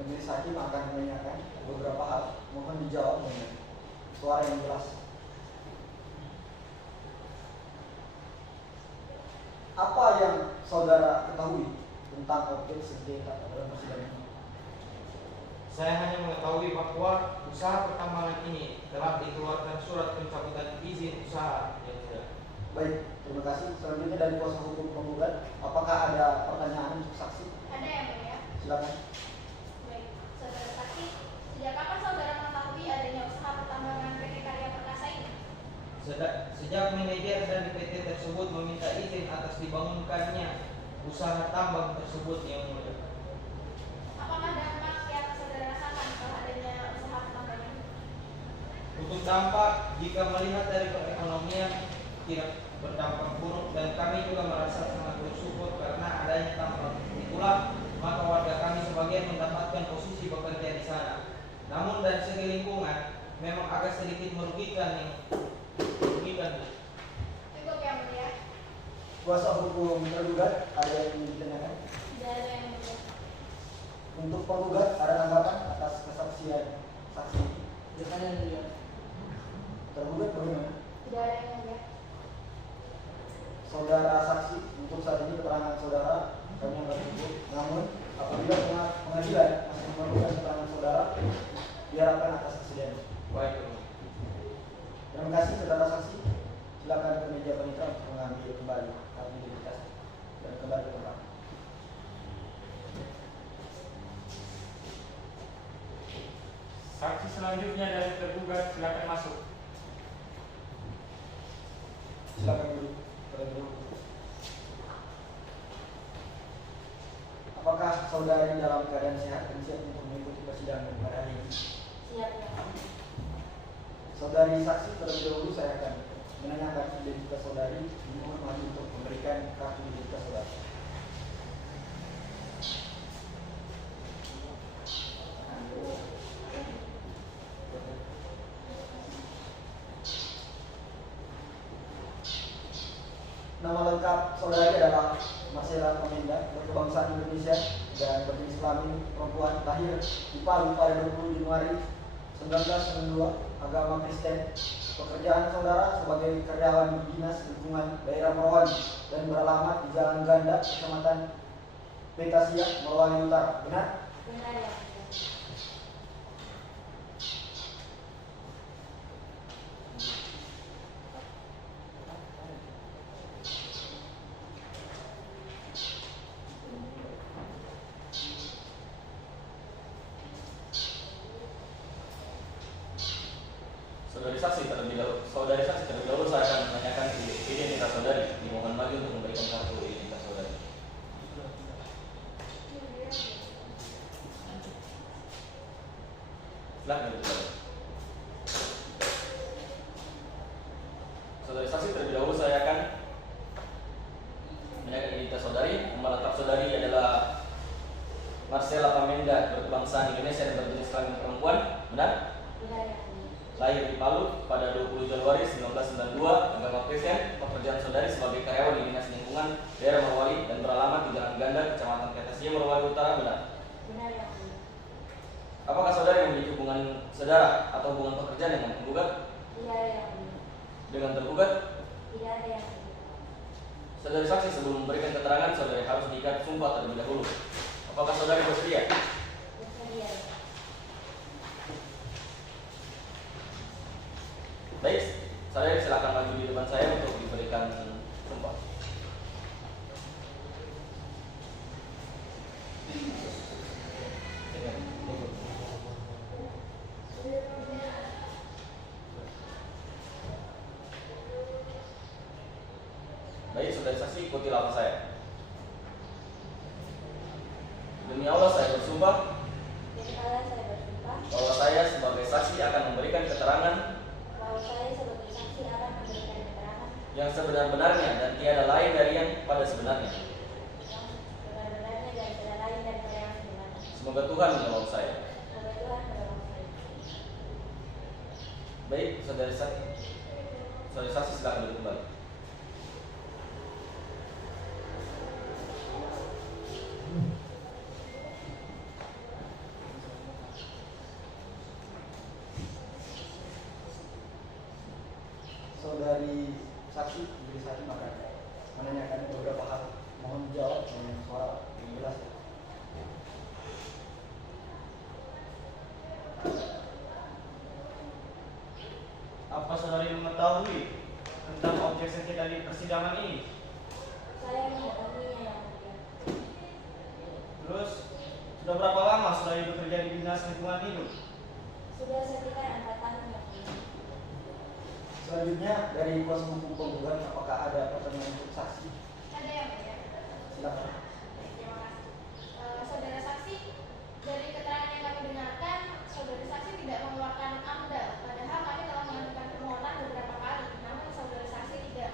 majelis hakim akan menanyakan beberapa hal. Mohon dijawab dengan suara yang jelas. Apa yang saudara ketahui tentang objek sengketa dalam persidangan ini? Saya hanya mengetahui bahwa usaha pertambangan ini telah dikeluarkan surat pencabutan izin usaha yang tidak. Baik, terima kasih. Selanjutnya dari kuasa hukum penggugat, apakah ada pertanyaan untuk saksi? Ada yang mulia. Silakan. Baik, saudara saksi, sejak kapan saudara mengetahui adanya usaha pertambangan PT Karya Perkasa ini? Sejak manajer dan PT tersebut meminta izin atas dibangunkannya usaha tambang tersebut yang mulia. Apakah dampak yang saudara rasakan setelah adanya usaha pertambangan ini? Untuk dampak, jika melihat dari perekonomian tidak berdampak buruk dan kami juga merasa sangat bersyukur karena adanya tambang. Itulah maka warga kami sebagian mendapatkan posisi bekerja di sana. Namun dari segi lingkungan memang agak sedikit merugikan. Cukup yang mulia. Kuasa hukum tergugat, ada yang ingin ditanyakan? Tidak ada yang mulia. Untuk penggugat, ada tanggapan atas kesaksian saksi ini? Tidak ada yang mulia. Tergugat bagaimana? Tidak ada yang mulia. Saudara saksi, untuk saat ini keterangan saudara kami anggap cukup. Namun apabila pengadilan masih memerlukan keterangan saudara, diharapkan atas kesediaan. Baik, Yang Mulia. Terima kasih saudara saksi. Silakan ke meja panitera untuk mengambil kembali kartu identitas dan kembali ke tempat. Saksi selanjutnya dari tergugat, silakan masuk. Silakan duduk terlebih dahulu. Apakah saudari dalam keadaan sehat dan siap untuk mengikuti persidangan pada hari ini? Siap ya. Saudari saksi, terlebih dahulu saya akan menanyakan identitas saudari. Dimohon maju untuk memberikan kartu identitas saudari. Nama lengkap saudari adalah Marcella Komenda, berkebangsaan Indonesia dan berjenis kelamin perempuan, lahir di Palu pada 20 Januari 1992, agama Kristen. Pekerjaan saudara sebagai karyawan di Dinas Lingkungan Daerah Morowali dan beralamat di Jalan Ganda, Kecamatan Petasia, Morowali Utara. Benar? Benar ya. Saudari saksi terlebih dahulu saya akan menanyakan identitas saudari. Dimohon maju untuk memberikan kartu identitas saudari. Silakan duduk. Saudari saksi terlebih dahulu saya akan menanyakan identitas saudari. Nama lengkap saudari adalah Marcella Pamenda, berkebangsaan Indonesia dan berjenis kelamin perempuan. Benar? Benar ya. Lahir di Palu pada 20 Januari 1992, agama Kristen. Pekerjaan saudari sebagai karyawan di Dinas Lingkungan Daerah Morowali dan beralamat di Jalan Ganda, Kecamatan Petasia, Morowali Utara. Benar? Benar ya. Apakah saudari memiliki hubungan saudara atau hubungan pekerjaan dengan penggugat? Iya ya. Dengan tergugat? Iya ya. Saudari saksi, sebelum memberikan keterangan, saudari harus diikat sumpah terlebih dahulu. Apakah saudari bersedia? Bersedia. Baik, saudari silakan maju di depan saya untuk diberikan sumpah. Baik, saudari saksi, ikuti lafaz saya. Demi Allah saya bersumpah Demi Allah saya bersumpah bahwa saya sebagai saksi akan memberikan keterangan bahwa saya sebagai saksi akan memberikan keterangan yang sebenar-benarnya dan tiada lain dari yang pada sebenarnya. yang sebenar-benarnya dan tidak lain daripada yang sebenarnya. Semoga Tuhan menolong saya. Semoga Tuhan menolong saya. Baik, saudari saksi silakan duduk kembali. Saudari saksi, jadi saksi akan menanyakan beberapa hal. Mohon jawab dengan suara yang jelas. Apa saudari mengetahui tentang objek sengketa di persidangan ini? Saya mengetahuinya yang mulia. Terus, sudah berapa lama saudari bekerja di Dinas Lingkungan Hidup? Sudah sekitar 4 tahun yang mulia. Selanjutnya dari kuasa hukum penggugat, apakah ada pertanyaan untuk saksi? Ada yang mulia. Silakan. Terima kasih. Saudara saksi, dari keterangan yang kami dengarkan, saudara saksi tidak mengeluarkan amdal. Padahal kami telah mengajukan permohonan beberapa kali, namun saudara saksi tidak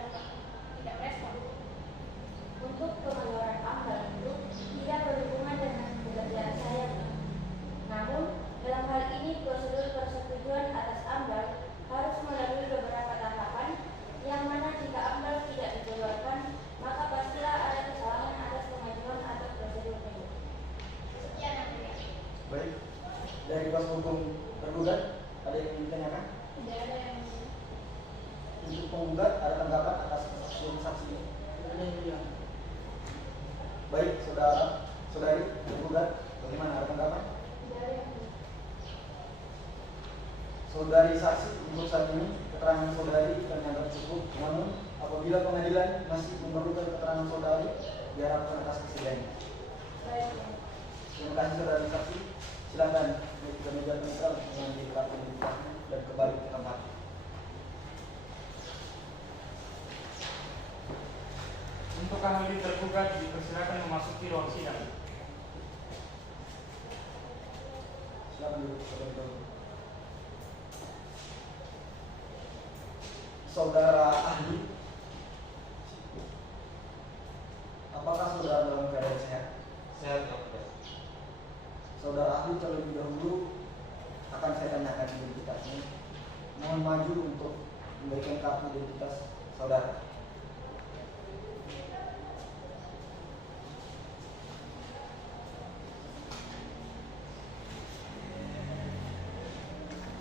merespon. Untuk pengeluaran amdal itu tidak berhubungan dengan pekerjaan saya. Namun, dalam hal ini prosedur persetujuan atas amdal harus melalui beberapa tahapan, yang mana jika amdal tidak dikeluarkan, maka pastilah ada kesalahan atas pengajuan atau prosedur tersebut. Sekian yang mulia. Baik, dari kuasa hukum tergugat, ada yang ingin ditanyakan? Tidak ada yang mulia. Untuk penggugat, ada tanggapan atas kesaksian saksi ini? Ada yang mulia. Baik, saudari tergugat, bagaimana, ada tanggapan? Tidak ada yang mulia. Saudari saksi, untuk saat ini keterangan saudari ternyata cukup. Namun, apabila pengadilan masih memerlukan keterangan saudari, diharapkan atas kesedarannya. Baik. Terima kasih saudari saksi. Silakan naik ke meja netral mengambil kartu identitasnya dan kembali ke tempat. Untuk ahli tergugat dipersilakan memasuki ruang sidang. Silakan duduk terlebih dahulu. Saudara ahli, apakah saudara dalam keadaan sehat? Sehat, dokter. Saudara ahli, terlebih dahulu akan saya tanyakan identitasnya. Mohon maju untuk memberikan kartu identitas saudara.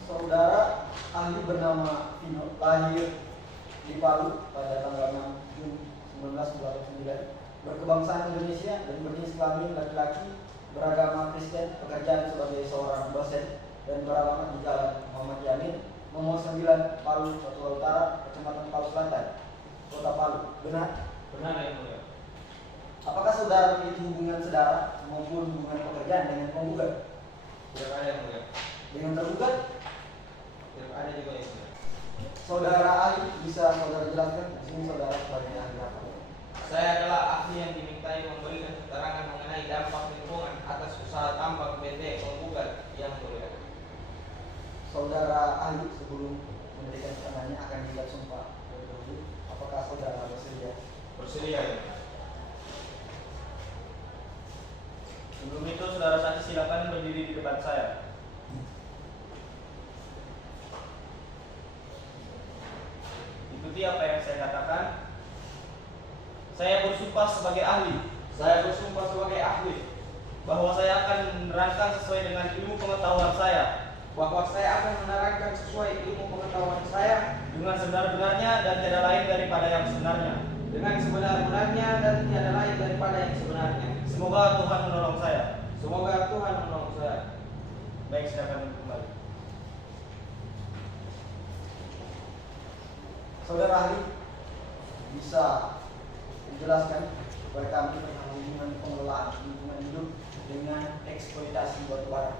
Saudara ahli ahli bernama Vino, lahir di Palu pada tanggal 6 Juni 1989, berkebangsaan Indonesia dan berjenis kelamin laki-laki, beragama Kristen, pekerjaan sebagai seorang dosen, dan beralamat di Jalan Muhammad Yamin, nomor 9, Palu, Papua Utara, Kecamatan Palu Selatan, Kota Palu. Benar? Benar yang mulia. Apakah saudara memiliki hubungan saudara maupun hubungan pekerjaan dengan penggugat? Tidak ada yang mulia. Dengan tergugat? Tidak ada juga yang mulia. Saudara ahli, bisa saudara jelaskan di sini saudara sebagai ahli apa? Saya adalah ahli yang dimintai memberikan keterangan mengenai dampak lingkungan atas usaha tambak BT penggugat yang mulia. Saudara ahli, sebelum memberikan keterangannya akan dilihat sumpah terlebih dahulu. Apakah saudara bersedia? Bersedia ya? Sebelum itu saudara saksi silakan berdiri di depan saya. Ikuti apa yang saya katakan. Saya bersumpah sebagai ahli. Saya bersumpah sebagai ahli Bahwa saya akan menerangkan sesuai dengan ilmu pengetahuan saya, bahwa saya akan menerangkan sesuai ilmu pengetahuan saya dengan sebenar-benarnya dan tidak lain daripada yang sebenarnya. dengan sebenar-benarnya dan tiada lain daripada yang sebenarnya. Semoga Tuhan menolong saya. Semoga Tuhan menolong saya. Baik, silakan kembali. Saudara ahli, bisa menjelaskan kepada kami tentang hubungan pengelolaan lingkungan hidup dengan eksploitasi batu bara?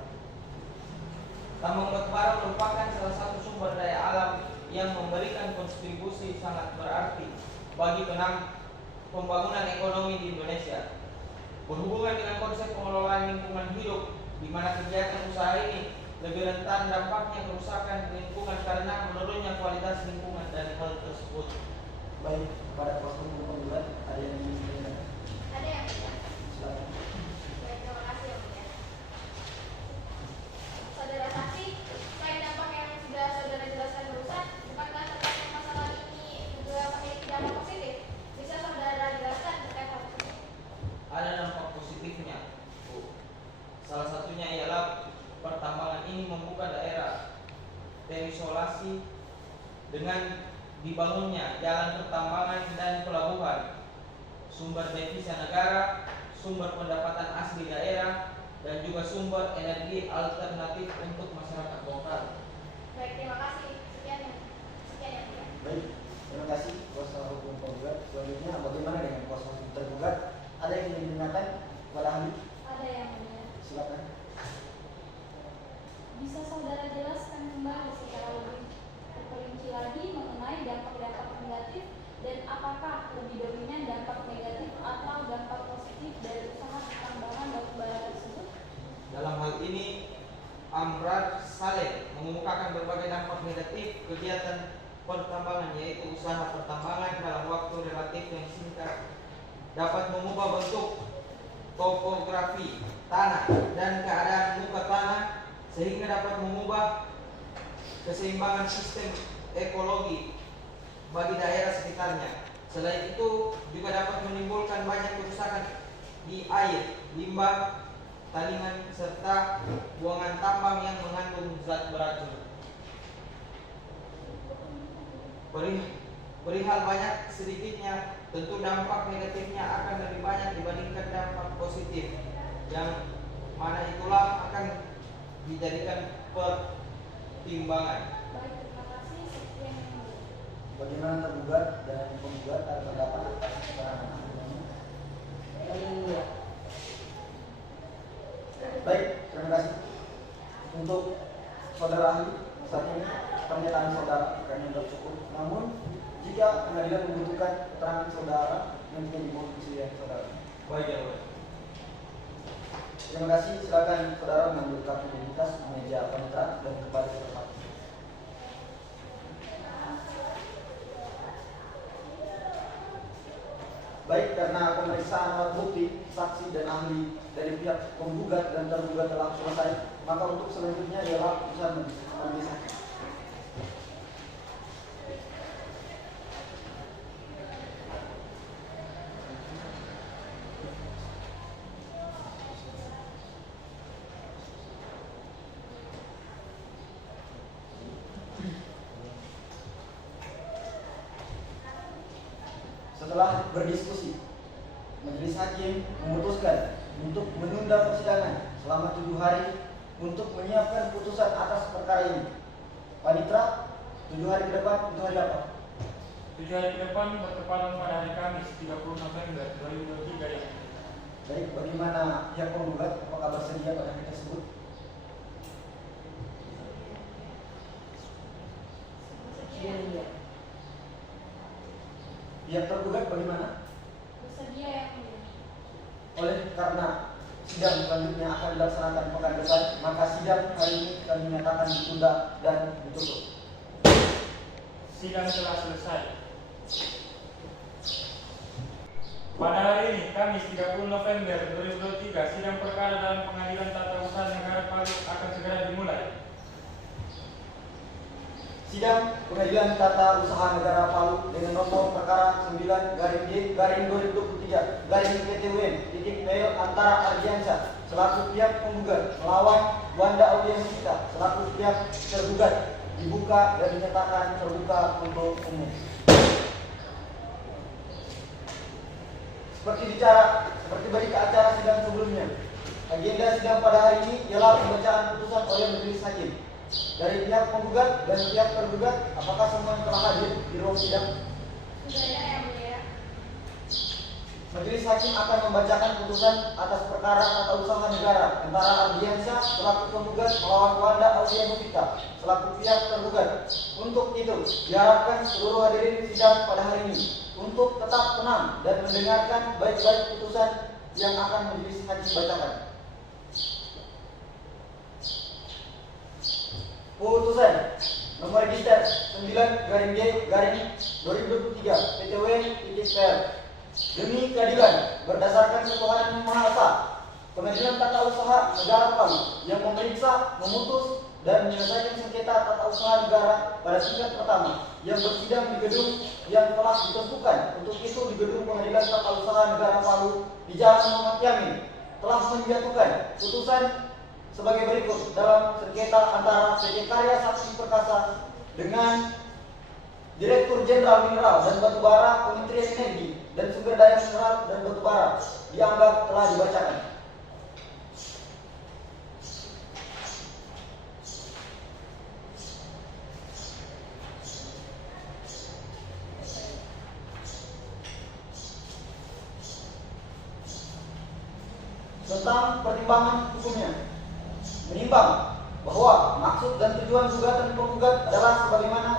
Tambang batu bara merupakan salah satu sumber daya alam yang memberikan kontribusi sangat berarti bagi pembangunan ekonomi di Indonesia. Berhubungan dengan konsep pengelolaan lingkungan hidup, di mana kegiatan usaha ini lebih rentan dampaknya kerusakan lingkungan karena menurunnya kualitas lingkungan dari hal tersebut. Baik, kepada kuasa hukum penggugat ada yang ingin ditanyakan? Ada yang mulia? Silakan. Baik, terima kasih yang mulia. Saudara saksi, selain dampak yang sudah saudara jelaskan barusan, bukankah terkait masalah ini juga memiliki dampak positif? Bisa saudara jelaskan terkait hal tersebut? Ada dampak positifnya, Bu. Salah satunya ialah pertambangan ini membuka daerah terisolasi dengan dibangunnya jalan pertambangan dan pelabuhan, sumber devisa negara, sumber pendapatan asli daerah, dan juga sumber energi alternatif untuk masyarakat lokal. Baik, terima kasih. Sekian yang mulia. Baik, terima kasih kuasa hukum penggugat. Selanjutnya, bagaimana dengan kuasa hukum tergugat? Ada yang ingin ditanyakan kepada ahli? Ada yang mulia. Silakan. Bisa saudara jelaskan kembali secara lebih terperinci lagi mengenai dampak-dampak negatif dan apakah lebih dominan dampak negatif atau dampak positif dari usaha pertambangan batu bara tersebut? Dalam hal ini, Amrad Saleh mengemukakan berbagai dampak negatif kegiatan pertambangan, yaitu usaha pertambangan dalam waktu relatif yang singkat dapat mengubah bentuk topografi tanah dan keadaan muka tanah sehingga dapat mengubah keseimbangan sistem ekologi bagi daerah sekitarnya. Selain itu juga dapat menimbulkan banyak kerusakan di air, limbah, tandingan, serta buangan tambang yang mengandung zat beracun. Perihal banyak sedikitnya, tentu dampak negatifnya akan lebih banyak dibandingkan dampak positif, yang mana itulah akan dijadikan pertimbangan. Baik, terima kasih. Sekian yang mulia. Bagaimana tergugat dan penggugat ada pendapat atas keterangan ahli? Yang mulia. Baik, terima kasih. Untuk saudara ahli, saat ini pernyataan saudara kami sudah cukup. Namun, jika pengadilan membutuhkan keterangan saudara, nantinya dimohon kesediaan saudara. Baik ya, Pak. Terima kasih. Silakan saudara mengambil kartu identitas di meja penetran dan kembali ke tempat. Baik, karena pemeriksaan alat bukti, saksi dan ahli dari pihak penggugat dan tergugat telah selesai, maka untuk selanjutnya ialah putusan majelis hakim. setelah berdiskusi, Majelis Hakim memutuskan untuk menunda persidangan selama 7 hari untuk menyiapkan putusan atas perkara ini. Panitra, 7 hari ke depan itu hari apa? 7 hari ke depan bertepatan pada hari Kamis 30 November 2023 yang Baik, bagaimana pihak penggugat? Apakah bersedia pada hari tersebut? Iya, iya. Pihak tergugat bagaimana? Bersedia yang mulia. Oleh karena sidang selanjutnya akan dilaksanakan pekan depan, maka sidang hari ini kami nyatakan ditunda dan ditutup. sidang telah selesai. Pada hari ini, Kamis 30 November 2023, sidang perkara dalam Pengadilan Tata Usaha Negara Palu akan segera dimulai. Sidang Pengadilan Tata Usaha Negara Palu dengan nomor perkara 9-G-2023-PTWN antara Ardiansyah selaku pihak penggugat melawan Wanda Auliansita selaku pihak tergugat dibuka dan dinyatakan terbuka untuk umum. Seperti berita acara sidang sebelumnya, agenda sidang pada hari ini ialah pembacaan putusan oleh majelis hakim. Dari pihak penggugat dan pihak tergugat, apakah semua yang telah hadir di ruang sidang? Sudah ada yang mulia. Majelis hakim akan membacakan putusan atas perkara tata usaha negara antara Ardiansyah selaku penggugat melawan Wanda Auliansita selaku pihak tergugat. Untuk itu, diharapkan seluruh hadirin sidang pada hari ini untuk tetap tenang dan mendengarkan baik-baik putusan yang akan majelis hakim bacakan. Putusan nomor register 9-G-2023 PTWN-PL. Demi keadilan berdasarkan ketuhanan yang Maha Esa, Pengadilan Tata Usaha Negara Palu yang memeriksa, memutus, dan menyelesaikan sengketa tata usaha negara pada tingkat pertama yang bersidang di gedung yang telah ditentukan untuk itu di gedung Pengadilan Tata Usaha Negara Palu di Jalan Muhammad Yamin telah menjatuhkan putusan sebagai berikut dalam sengketa antara PT Karya Sakti Perkasa dengan Direktur Jenderal Mineral dan Batubara Kementerian Energi dan Sumber Daya Mineral dan Batubara dianggap telah dibacakan. Tentang pertimbangan hukumnya, menimbang bahwa maksud dan tujuan gugatan penggugat adalah sebagaimana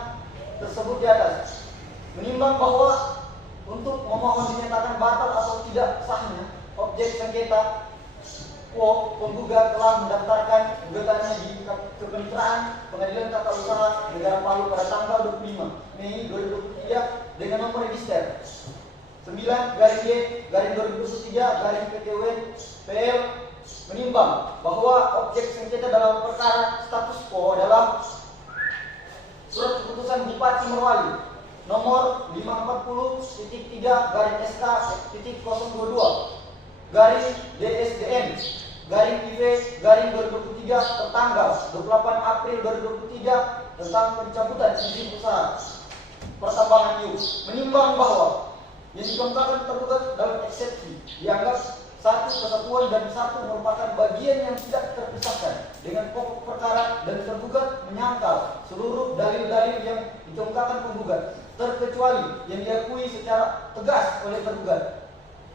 tersebut di atas. Menimbang bahwa untuk memohon dinyatakan batal atau tidak sahnya objek sengketa, penggugat telah mendaftarkan gugatannya di Kepemitraan Pengadilan Tata Usaha Negara Palu pada tanggal 25 Mei 2023 dengan nomor register 9-G-2023-PTWN-PL. Menimbang bahwa objek sengketa dalam perkara status quo adalah surat keputusan Bupati Merwali nomor 540-3-SK-022-DSDM-IV-2023 tertanggal 28 April 2023 tentang pencabutan izin usaha pertambangan Iu. Menimbang bahwa yang dikemukakan tergugat dalam eksepsi dianggap satu kesatuan dan satu merupakan bagian yang tidak terpisahkan dengan pokok perkara dan tergugat menyangkal seluruh dalil-dalil yang dikemukakan penggugat terkecuali yang diakui secara tegas oleh tergugat.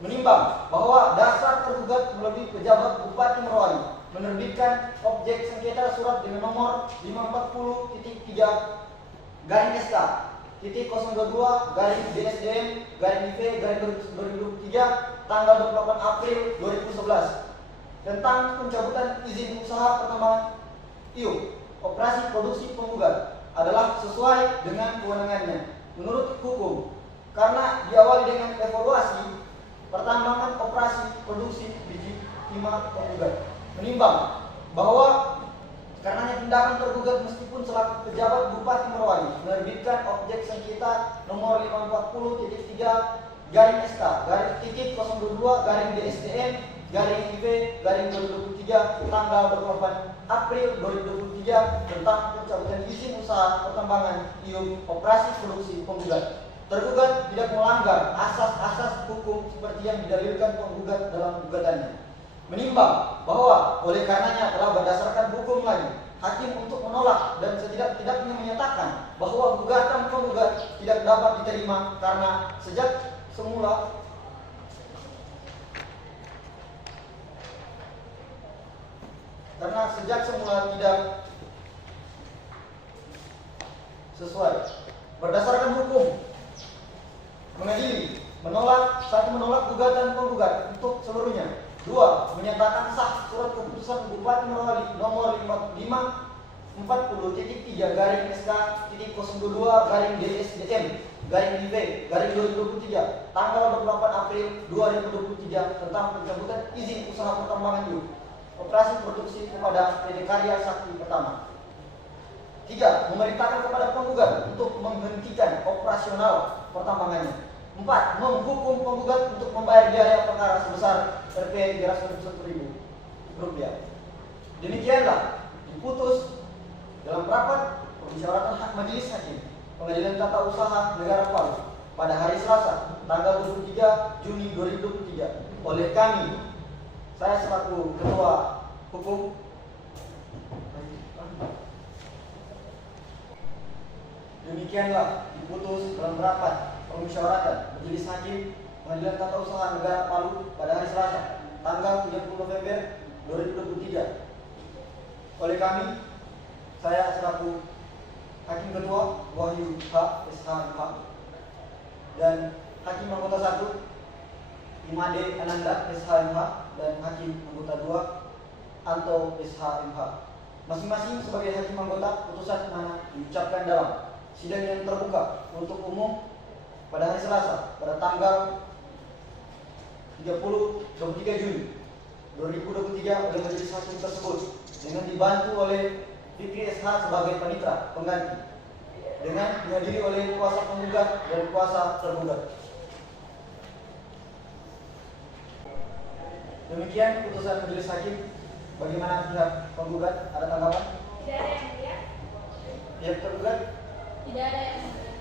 Menimbang bahwa dasar tergugat melalui pejabat Bupati Merwali menerbitkan objek sengketa surat dengan nomor 540-3-022-DSDM-IV-2023 tanggal 28 April 2011 tentang pencabutan izin usaha pertambangan Iu. Operasi produksi penggugat adalah sesuai dengan kewenangannya menurut hukum karena diawali dengan evaluasi pertambangan operasi produksi biji timah penggugat. Menimbang bahwa karenanya tindakan tergugat meskipun selaku pejabat Bupati Merwali menerbitkan objek sengketa nomor 540-3-022-DSDM-IV-2023 tanggal 28 April 2023 tentang pencabutan izin usaha pertambangan Iu operasi produksi penggugat. tergugat tidak melanggar asas-asas hukum seperti yang didalilkan penggugat dalam gugatannya. Menimbang bahwa oleh karenanya telah berdasarkan hukum lain, hakim untuk menolak dan setidak-tidaknya menyatakan bahwa gugatan penggugat tidak dapat diterima karena sejak semula tidak sesuai. Berdasarkan hukum, mengadili menolak gugatan penggugat untuk seluruhnya. 2. Menyatakan sah surat keputusan Bupati Morowali nomor 550-DX-DSDM-DSDM-DIV-2023 tanggal 28 April 2023 tentang pencabutan izin usaha pertambangan hiu operasi produksi kepada PT Karya Sakti Pertama. 3. Memerintahkan kepada penggugat untuk menghentikan operasional pertambangannya. 4. Menghukum penggugat untuk membayar biaya perkara sebesar Rp 391.000. Demikianlah diputus dalam rapat permusyawaratan hak majelis hakim Pengadilan Tata Usaha Negara Palu pada hari Selasa tanggal 23 Juni 2023 oleh kami, saya selaku Ketua Hukum. Demikianlah diputus dalam rapat permusyawaratan majelis hakim Pengadilan Tata Usaha Negara Palu pada hari Selasa tanggal 30 November 2023 oleh kami, saya selaku Hakim Ketua Wahyu H. SHMH dan Hakim Anggota 1 Imade Ananda SHMH dan Hakim Anggota 2 Anto SHMH. Masing-masing sebagai hakim anggota, putusan mana diucapkan dalam sidang yang terbuka untuk umum pada hari Selasa pada tanggal 23 Juni 2023 oleh majelis hakim tersebut dengan dibantu oleh Fikri SH sebagai panitera pengganti dengan dihadiri oleh kuasa penggugat dan kuasa tergugat. Demikian putusan majelis hakim. Bagaimana pihak penggugat, ada tanggapan? Tidak ada yang mulia. Pihak tergugat? Tidak ada yang mulia.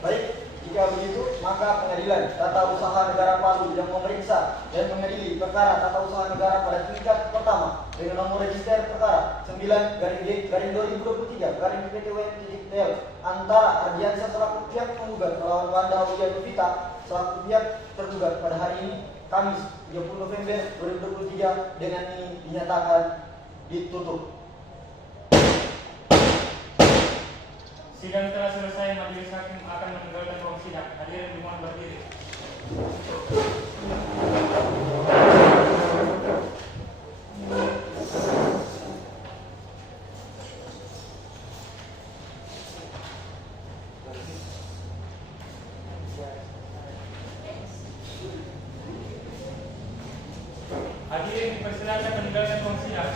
Baik, jika begitu maka Pengadilan Tata Usaha Negara Palu yang memeriksa dan mengadili perkara tata usaha negara pada tingkat pertama dengan nomor register perkara 9/2023/PTW.TL antara Ardiansyah selaku pihak penggugat melawan Wanda Aulia Novita selaku pihak tergugat pada hari ini Kamis 30 November 2023 dengan ini dinyatakan ditutup. Sidang telah selesai, majelis hakim akan meninggalkan ruang sidang. Hadirin dimohon berdiri. Hadirin dipersilakan meninggalkan ruang sidang.